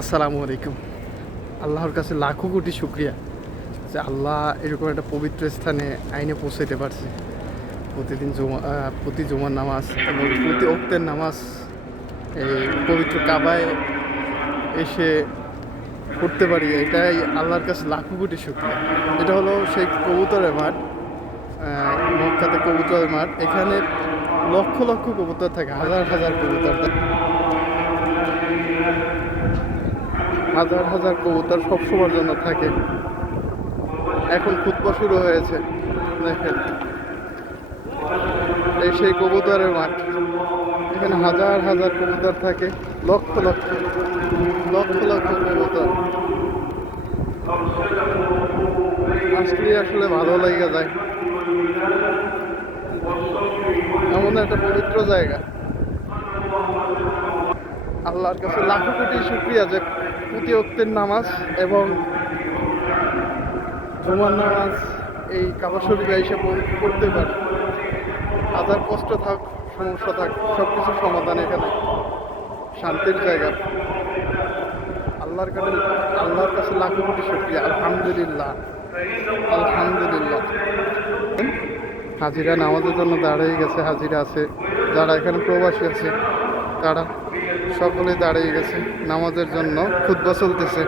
আসসালামু আলাইকুম। আল্লাহর কাছে লাখো কোটি শুক্রিয়া যে আল্লাহ এরকম একটা পবিত্র স্থানে আইনে পৌঁছাইতে পারছে। প্রতি জুমার নামাজ এবং প্রতি ওক্তের নামাজ এই পবিত্র কাবায় এসে পড়তে পারি, এটাই আল্লাহর কাছে লাখো কোটি শুক্রিয়া। এটা হলো সেই কবুতরের মাঠ, মক্কাতে কবুতরের মাঠ। এখানে লক্ষ লক্ষ কবুতর থাকে, হাজার হাজার কবুতর থাকে, হাজার হাজার কবুতর সবসময়ের জন্য থাকে। এখন খুতবা শুরু হয়েছে, দেখেন এই সেই কবুতরের মাঠ। এখানে হাজার হাজার কবুতর থাকে, লক্ষ লক্ষ লক্ষ লক্ষ কবুতর। আসলে আসলে ভালো লেগে যায়, এমন একটা পবিত্র জায়গা। আল্লাহর কাছে লাখো কোটি শুকরিয়া যে প্রতি ওয়াক্তের নামাজ এবং জুমার নামাজ এই কাবা শরীফে এসে পড়তে পারে। হাজার কষ্ট থাক, সমস্যা থাক, সব কিছু সমাধান এখানে, শান্তির জায়গা। আল্লাহর কাছে লাখো কোটি শুকরিয়া। আলহামদুলিল্লাহ, আলহামদুলিল্লাহ। হাজিরা নামাজের জন্য দাঁড়িয়ে গেছে, হাজিরা আছে, যারা এখানে প্রবাসী আছে তারা সকলেই দাঁড়িয়ে গেছে নামাজের জন্য। খুতবা চলতেছে।